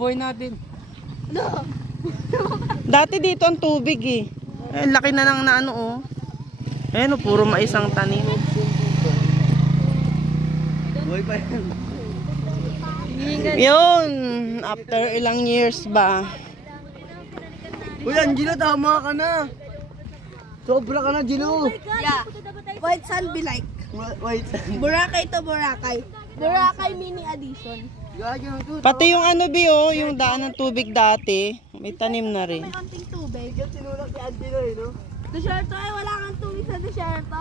Buhay natin. Dati dito ang tubig eh. Eh, laki na ng naano oh. Ayan oh, puro mais ang tanim. Buhay pa yan. Yun, after ilang years ba? Uy, Angelo, tama ka na. Sobra ka na, Gino. Yeah. White Sand be like. Wait. Boracay to Boracay. Boracay mini edition. Pati yung ano Bio, yung daan ng tubig dati, may tanim na rin. May konting tubig. Sinulak si Angelo eh, no? Desierto ay wala kang tubig sa desierto.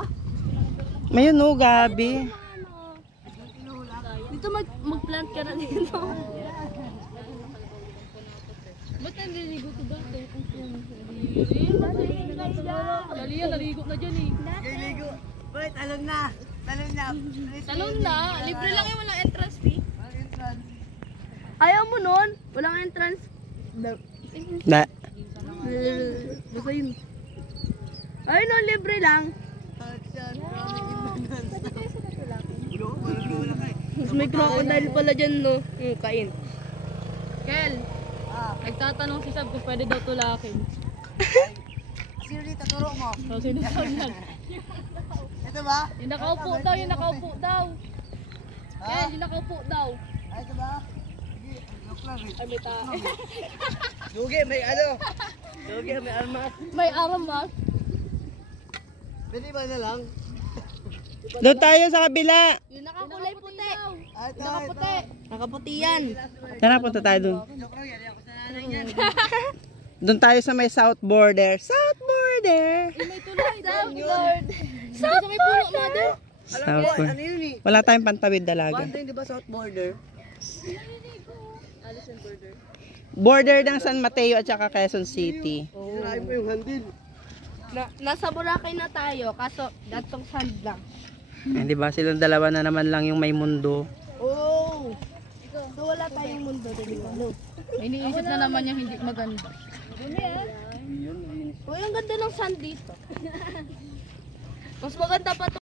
Mayun oh, Gabi. Dito mag-plant ka na dito. Ba't naliligo ko dati? Dali yan, naligo na dyan eh. Ligo. Wait, talon na. Talon na. Talon na, libre lang yung walang entrance fee. Ayaw mo nun? Walang entrance. Da. Basta yun. Ayun nun, libre lang. Mas may crocodile pala dyan, no? Kain. Kel, nagtatanong si Sab kung pwede daw tulakin. Sino dito, turo mo? So, sino Sab yan? Ito ba? Yung nakaupo daw, yung nakaupo daw. Kel, yung nakaupo daw. Ito ba? Sige, joke lang eh. Ay, may tao. Dugi, may ano? Dugi, may armas. May aramas. Pwede ba na lang? Doon tayo sa kabila. Yung nakakulay puti. Ito, Nakaputi. Nakaputi yan. Tara, punta tayo doon. Joke lang yan, ako sa nanay niyan. Doon tayo sa may south border. South border! May tulay daw. Lord. Saan may puno, mother? Alam mo, ano yun eh? Wala tayong pantawid dalaga. Banda yun, di ba, South Border? Border ng San Mateo at saka Quezon City. Sirain mo yung handil. Nasa Boracay na tayo, kaso datong sand lang. Eh, di ba silang dalawa na naman lang yung may mundo. Oh! So wala tayong mundo dito. No. May iniisip na naman yung hindi maganda. Uy, ang ganda ng sand dito. Mas maganda pa to.